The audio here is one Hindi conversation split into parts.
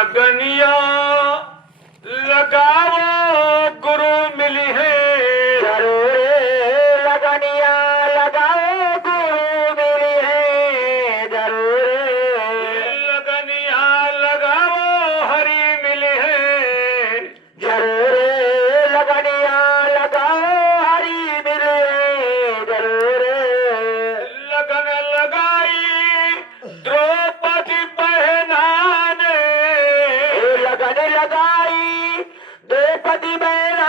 लगनिया लगाओ गुरु मिली है। जरूर लगनिया लगाओ गुरु मिली है। जरूर लगनिया लगाओ हरी मिली है। जरूर लगनिया लगाओ हरी मिली है। जरूर लगन लगाई द्रौपदी बहना ने। लगन लगाई द्रौपदी बहना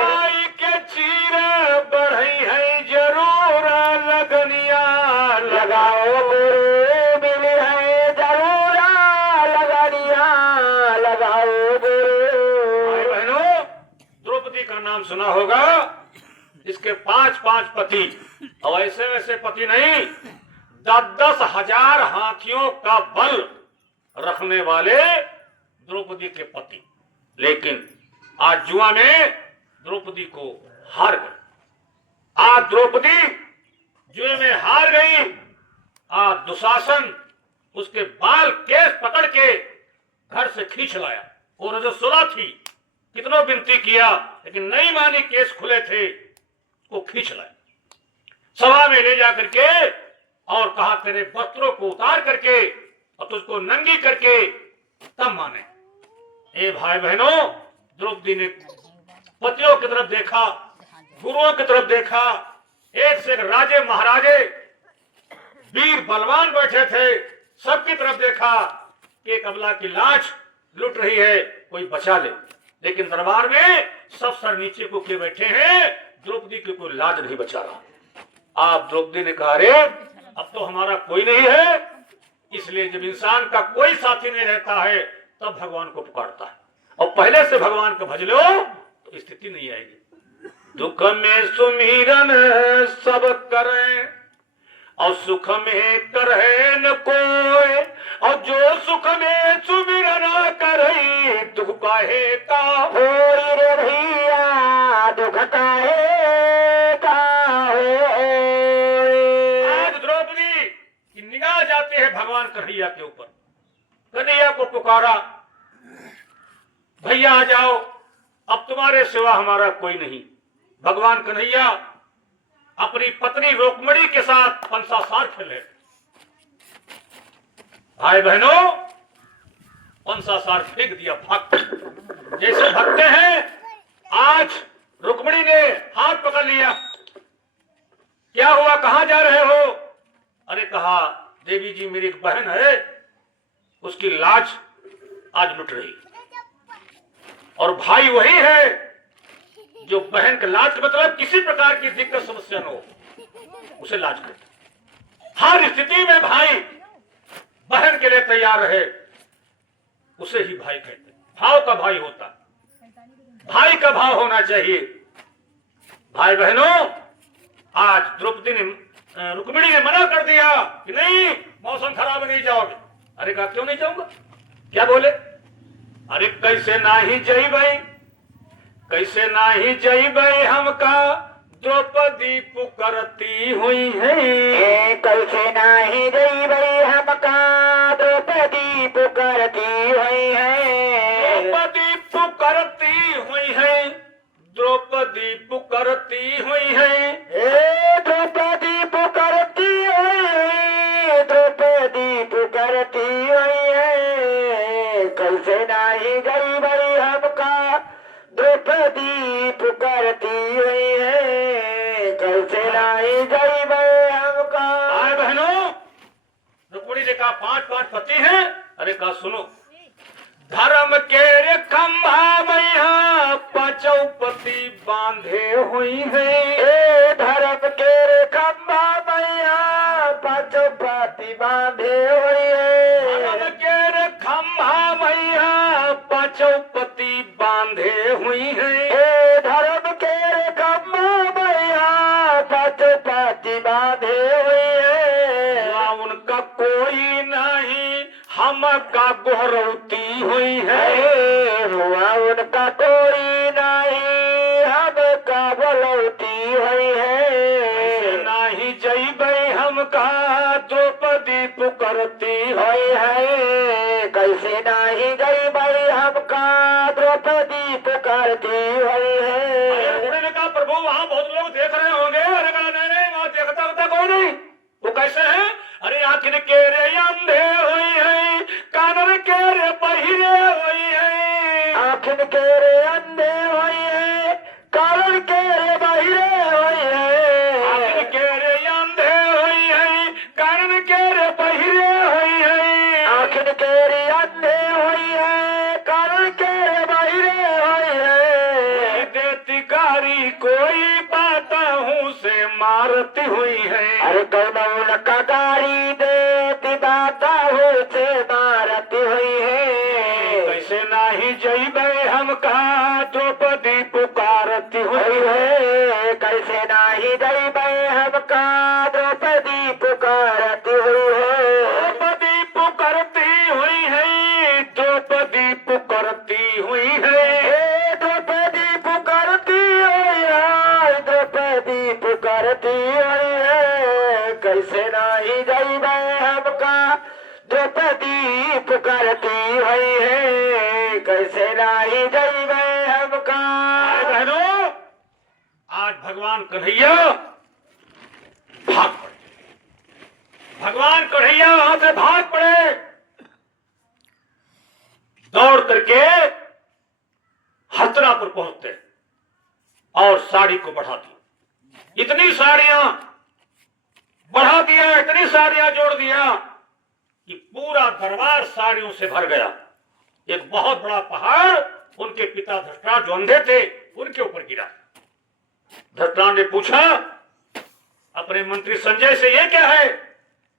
आई के चीर बढ़ई है जरूर लगनिया लगाओ गुरु मिली है। जरूर लगनिया लगाओ गुरु। भाई बहनों, द्रौपदी का नाम सुना होगा। इसके 5 पति, और ऐसे वैसे पति नहीं, 10 हजार हाथियों का बल रखने वाले द्रौपदी के पति। लेकिन आज जुआ में द्रौपदी को हार गई। आज द्रौपदी जुए में हार गई। आज दुशासन उसके बाल केस पकड़ के घर से खींच लाया। और रजस्वला थी, कितनों विनती किया लेकिन नहीं मानी, केस खुले थे, वो खींच लाया। सभा में ले जाकर के और कहा तेरे वस्त्रों को उतार करके और तुझको नंगी करके तब माने। ए भाई बहनों, द्रौपदी ने पतियों की तरफ देखा, गुरुओं की तरफ देखा। एक से एक राजे महाराजे वीर बलवान बैठे थे, सबकी तरफ देखा कि एक अबला की लाश लुट रही है, कोई बचा ले। लेकिन दरबार में सब सर नीचे को किए बैठे हैं, द्रौपदी की कोई लाज नहीं बचा रहा। आप द्रौपदी ने कहा अरे अब तो हमारा कोई नहीं है। इसलिए जब इंसान का कोई साथी नहीं रहता है तब भगवान को पुकारता है, और पहले से भगवान को भज लो तो स्थिति नहीं आएगी। दुख में सुमिरन सब करें और सुख में करे न कोई, और जो सुख में सुमिरन करे दुख काहे का होई रे भैया दुख काहे का होई। आज द्रौपदी की निगाह जाती है भगवान कन्हैया के ऊपर। कन्हैया को पुकारा, भैया आ जाओ, अब तुम्हारे सिवा हमारा कोई नहीं। भगवान कन्हैया अपनी पत्नी रुक्मिणी के साथ पंसासार खेले। भाई बहनों, पंसासार फेंक दिया, भाग जैसे भगते हैं। आज रुक्मिणी ने हाथ पकड़ लिया, क्या हुआ, कहां जा रहे हो? अरे कहा देवी जी मेरी एक बहन है, उसकी लाज आज लुट रही, और भाई वही है जो बहन के लाज का मतलब किसी प्रकार की दिक्कत समस्या न हो उसे लाज करते। हर स्थिति में भाई बहन के लिए तैयार रहे उसे ही भाई कहते। भाव का भाई होता, भाई का भाव होना चाहिए। भाई बहनों, आज द्रौपदी ने रुक्मिणी ने मना कर दिया कि नहीं, मौसम खराब नहीं जाओगे। अरे कहा क्यों नहीं जाऊंगा, क्या बोले? अरे कैसे नाही जई भाई, कैसे नाही जई भाई हमका द्रौपदी पुकारती हुई है। कैसे नाही जई भाई हमका द्रौपदी पुकारती हुई है। द्रौपदी पुकारती हुई है, द्रौपदी पुकारती हुई है। द्रौपदी पुकारती है, द्रौपदी पुकारती हुई है। कैसे नाही गई भाई हमका द्रौपदी पुकारती हुई है। कैसे नाही गई भाई हमका। भाई बहनों, रुक्मिणी ने कहा 5 पति हैं। अरे कहा सुनो, धर्म के रे खंभा मैया पांचों पति बांधे हुई है। धर्म के रे खंभा मैया पांचों पति बांधे हुई है। धर्म के रे खंभा मैया पांचों पति बांधे हुई है। धर्म के रे खंभा मैया पांचों पति बांधे हुई है। हुआ उनका कोई नहीं, हम का गोहरौती हुई है। हुआ उनका कोई नहीं, हम का बोलौती हुई है। नहीं जई भाई हमका द्रौपदी द्रौपदी पुकारती हुई है, कैसे नहीं गई भाई हमका द्रौपदी पुकारती हुई है। बूढ़े ने कहा प्रभु वहाँ बहुत लोग देख रहे होंगे। अरे कहा नहीं नहीं वहाँ देखता होता कोई नहीं। वो कैसे है? अरे आखिर के रे अंधे हुई है, कानर के रे बहिरे हुई है, आखिर के रे अंधे हुई है, कानर के रे बहिरे हुई है, आखिर के रे अंधे हुई है, कानर के रे बहिरे हुई है, आखिर के रे अंधे हुई है, कानर के रे बहिरे हुई है। देती गारी कोई पाता हूँ से मारती हुई है। अरे कौन का गाड़ी देती दाता हो से मारती हुई है, कैसे नाही जइबे हम कहा द्रौपदी पुकारती हुई है। कैसे नाही दैबे हमका द्रौपदी पुकारती हुई है। द्रौपदी पुकारती हुई है, द्रौपदी पुकारती हुई है, द्रौपदी पुकारती हुई है, द्रौपदी पुकारती हुई है। कैसे नहीं दैबे हमका द्रौपदी पुकारती हुई है, कैसे नहीं दैबे हमका। बहनों आज भगवान कन्हैया भाग पड़े, भगवान कन्हैया वहां से भाग पड़े, दौड़ करके हस्तनापुर पहुंचते और साड़ी को बढ़ा दी। इतनी साड़ियां बढ़ा दिया, इतनी साड़ियां जोड़ दिया कि पूरा दरबार साड़ियों से भर गया। एक बहुत बड़ा पहाड़ उनके पिता धृतराष्ट्र जो अंधे थे उनके ऊपर गिरा। धृतराष्ट्र ने पूछा अपने मंत्री संजय से, ये क्या है?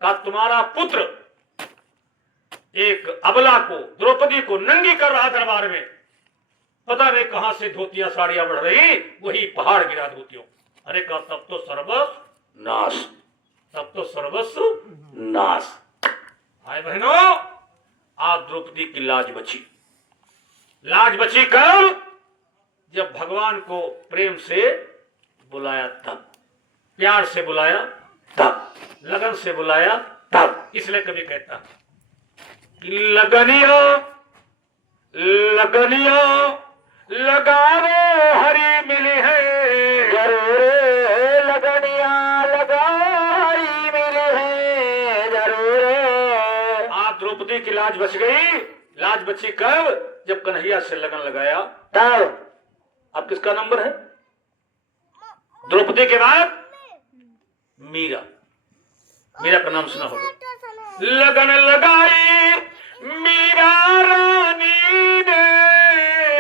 कहा तुम्हारा पुत्र एक अबला को, द्रौपदी को नंगी कर रहा दरबार में, पता नहीं कहां से धोतियां साड़ियां बढ़ रही, वही पहाड़ गिरा धोतियों। अरे कहा तब तो सर्वस्व नाश, तब तो सर्वस्व नाश। भाई बहनों आज द्रौपदी की लाज बची। लाज बची कब? जब भगवान को प्रेम से बुलाया तब, प्यार से बुलाया तब, लगन से बुलाया तब। इसलिए कभी कहता कि लगनिया लगनिया लगाओ हरी मिली है, जरूर लगनिया लगाओ हरी मिली है, जरूर। आप द्रौपदी की लाज बच गई। लाज बची कब? जब कन्हैया से लगन लगाया तब। अब किसका नंबर है? द्रौपदी के बाद मीरा। मीरा का नाम सुना होगा। लगन लगाई मीरा रानी ने,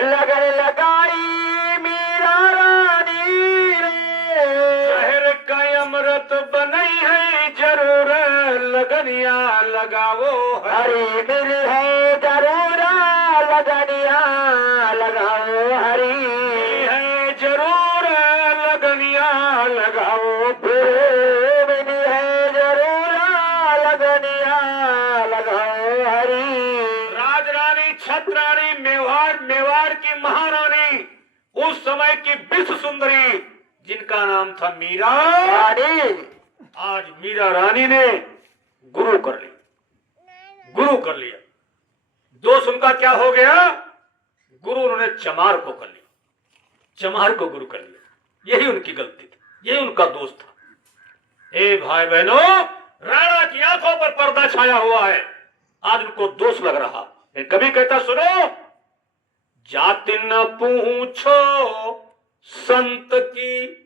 लगन लगाई मीरा रानी ने, जहर का अमृत बनई है जरूर लगनिया लगाओ हरी मिली है, जरूर लगनिया लगाओ हरी है, जरूर लगनिया लगाओ। मिली है, जरूर लगनिया लगाओ हरी। राजरानी छत्रानी मेवाड़ की महारानी, उस समय की विश्व सुंदरी जिनका नाम था मीरा रानी, आज मीरा रानी ने गुरु कर लिया, गुरु कर लिया। दोष उनका क्या हो गया? गुरु उन्होंने चमार को कर लिया, चमार को गुरु कर लिया। यही उनकी गलती थी, यही उनका दोष था। ए भाई बहनों राणा की आंखों पर पर्दा छाया हुआ है, आज उनको दोष लग रहा। कभी कहता सुनो, जाति न पूछो संत की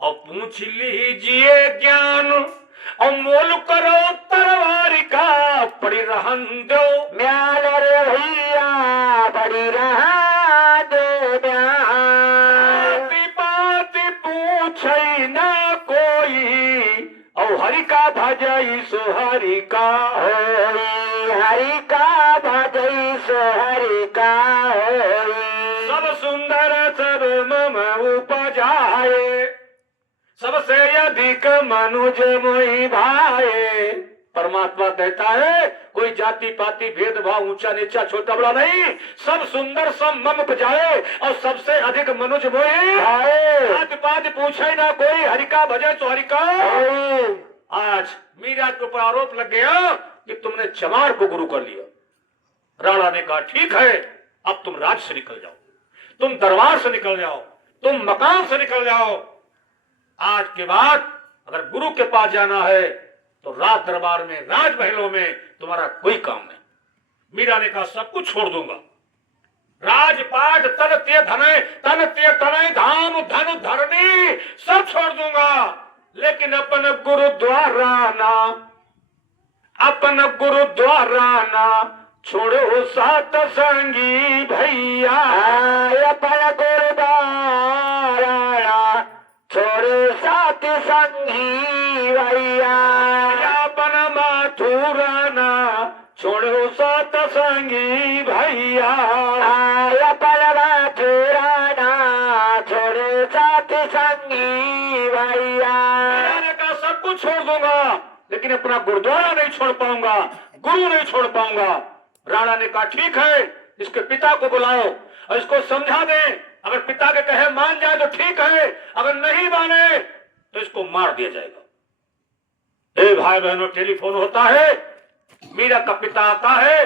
और पूछ लीजिए ज्ञान, और मोल करो तरवार का पड़ी रहन दो म्याल रे भैया बड़ी रहा दो म्याल। बात पूछई ना कोई, और हरि का भजई सो हरि का होई, हरि का भजई सो हरि का होई। सब सुंदर सब मम उपजाए, सबसे अधिक मनुज मोहि भाए। परमात्मा कहता है कोई जाति पाति भेदभाव ऊंचा नीचा छोटा बड़ा नहीं, सब सुंदर सब मम उपजाए और सबसे अधिक मनुज मोहि भाए। जाति पाति पूछे ना कोई, हरि का भजे तो हरि का। आज मीरा के ऊपर आरोप लग गया कि तुमने चमार को गुरु कर लिया। राणा ने कहा ठीक है, अब तुम राज से निकल जाओ, तुम दरबार से निकल जाओ, तुम मकान से निकल जाओ। आज के बाद अगर गुरु के पास जाना है तो राज दरबार में, राजमहलों में तुम्हारा कोई काम नहीं। मीरा ने कहा सब कुछ छोड़ दूंगा, राजपाट तन ते धने तन ते तनय धाम धन धरनी सब छोड़ दूंगा, लेकिन अपन गुरुद्वारा ना, अपन गुरुद्वारा ना छोड़ो सात संगी भैया। अपन गुरुद्वारा ना छोड़ो सात संगी भैया। अपन मथुरा ना छोड़ो सात संगी भैया। अपन मथुरा ना छोड़ो सात संगी भैया। मैंने कहा सब कुछ छोड़ दूंगा, लेकिन अपना गुरुद्वारा नहीं छोड़ पाऊंगा, गुरु नहीं छोड़ पाऊंगा। राणा ने कहा ठीक है, इसके पिता को बुलाओ और इसको समझा दें, अगर पिता के कहे मान जाए तो ठीक है, अगर नहीं माने तो इसको मार दिया जाएगा। ए भाई बहनों, टेलीफोन होता है, मीरा का पिता आता है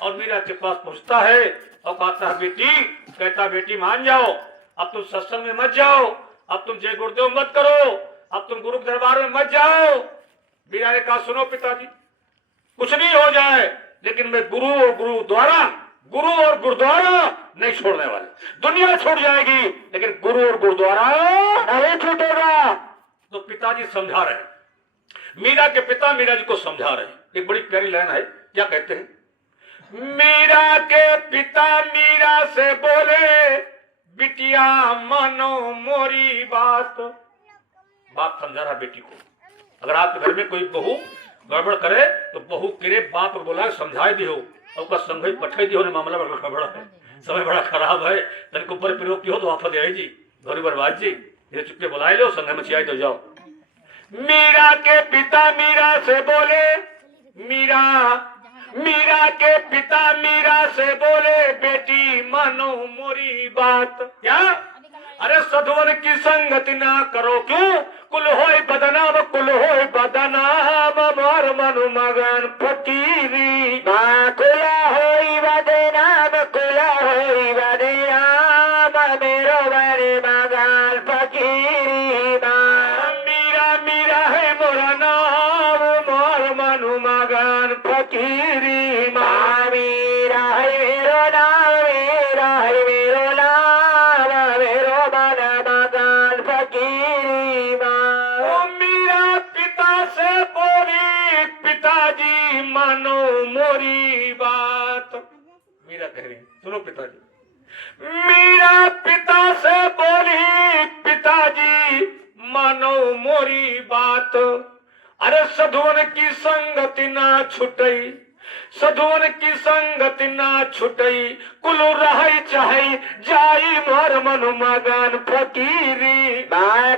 और मीरा के पास पहुंचता है और कहता है बेटी, कहता बेटी मान जाओ, अब तुम सत्संग में मत जाओ, अब तुम जय गुरुदेव मत करो, अब तुम गुरु दरबार में मत जाओ। मीरा ने कहा सुनो पिताजी, कुछ नहीं हो जाए, लेकिन मैं गुरु और गुरुद्वारा नहीं छोड़ने वाले। दुनिया छूट जाएगी लेकिन गुरु और गुरुद्वारा नहीं छूटेगा। तो पिताजी समझा रहे, मीरा के पिता मीरा जी को समझा रहे। एक बड़ी प्यारी लाइन है, क्या कहते हैं? मीरा के पिता मीरा से बोले, बिटिया मानो मोरी बात समझा रहा बेटी को। अगर आपके घर में कोई बहू गड़बड़ करे तो बहू के बाप को बोला समझाई दियो और संघई पठाई दियो, मामला बड़ा गड़बड़ है, समय बड़ा खराब है, तनिक ऊपर प्रयोग किया तो आफत आई जी, घर बर्बाद जी, ये चुपके बुलाए लो, संघ में चियाई दो जाओ। मीरा के पिता मीरा से बोले, मीरा के पिता मीरा से बोले, बेटी मानो मोरी बात। क्या? अरे सधुवन की संगति ना करो, क्यों? कुल होय बदनाम, कुल होय बदनाम, मोर मनु मगन फकीरी। कुल होय बदनाम, कुल होय बदनाम, मेरो बड़े मगन फकीरी। मीरा मीरा है मोरा नाम, मोर मनु मगन फकीरी। मीरा है मेरो नाम, मीरा है मेरो नाम, मेरो मन मगन फकीरी। मीरा पिता से बोली, पिताजी मानो मोरी बात। मीरा कह रही सुनो पिताजी, मीरा पिता से बोली, पिताजी मानो मोरी बात। अरे सधुवन की संगति ना छुटई, सधुवन की संगति ना छुटई, कुल रही चाहे जाई मोर मनु मगन फकीरी।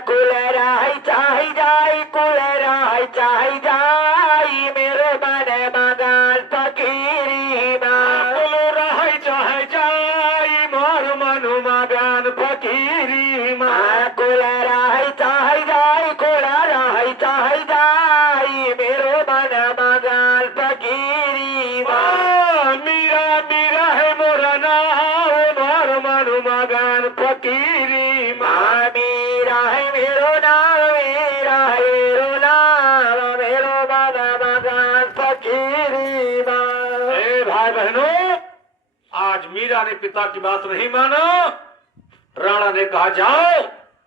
कुल रही चाहे जाई, कुल रही चाहे जाई, मेरो मन मगन फकीरी। कुल रही चाहे जाई मोर मनु मगन फकीरी। कुल रही चाहे जाई, कुल रही चाहे जाई, मेरो मन मगन फकीरी। मीरा मीरा है मोरा नाम, मोर मनु मगन फकीरी। मीरा है मेरो नाम, मीरा है मेरो नाम, मेरो मन मगन फकीरी। भाई बहनों, आज मीरा ने पिता की बात नहीं माना। राणा ने कहा जाओ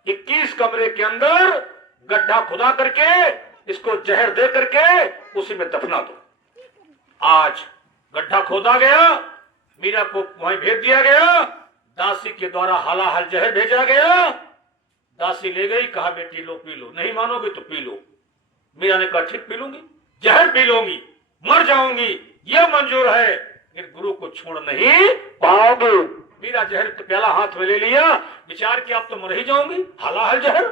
21 कमरे के अंदर गड्ढा खुदा करके इसको जहर दे करके उसी में दफना दो। आज गड्ढा खोदा गया, मीरा को वहीं भेज दिया गया, दासी के द्वारा हलाहल जहर भेजा गया। दासी ले गई, कहा बेटी लो पी लो, नहीं मानोगे तो पी लो। मीरा ने कहा ठीक पी लूंगी, जहर पी लूंगी, मर जाऊंगी, यह मंजूर है, लेकिन गुरु को छोड़ नहीं पाओगे। मीरा जहर का प्याला हाथ में ले लिया, विचार किया अब तो मर ही जाऊंगी, हलाहल जहर,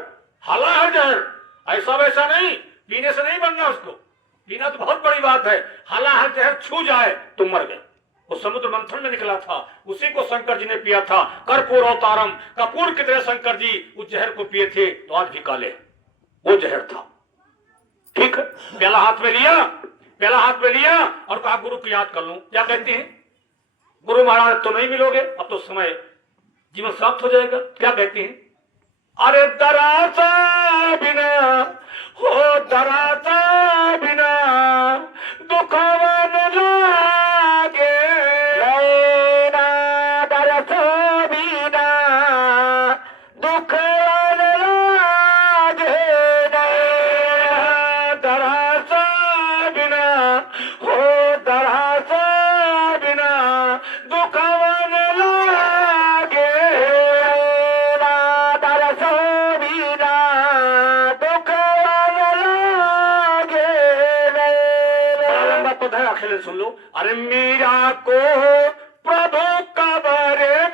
हलाहल जहर, ऐसा वैसा नहीं, पीने से नहीं बनना, उसको पीना तो बहुत बड़ी बात है, हलाहल जहर छू जाए तो मर गए। वो समुद्र मंथन में निकला था, उसी को शंकर जी ने पिया था। कर्पूर अवतारम, कपूर की तरह शंकर जी उस जहर को पिए थे, तो आज भी काले वो जहर था। ठीक है, प्याला हाथ में लिया, प्याला हाथ में लिया और कहा गुरु की याद कर लूं। क्या कहते हैं? गुरु महाराज तो नहीं मिलोगे, अब तो समय जीवन समाप्त हो जाएगा। क्या कहते हैं? अरे दरासा बिना हो, दरासा बिना दुखवन लागे, नैना दरसो बिना दुखवन लागे, नैना दरासा बिना हो, दरासा बिना दुखवन लागे, नैना दरसो बिना दुखवन लागे, लंबा पद है, अकेले सुन लो। अरे मीरा को प्रभु कबरे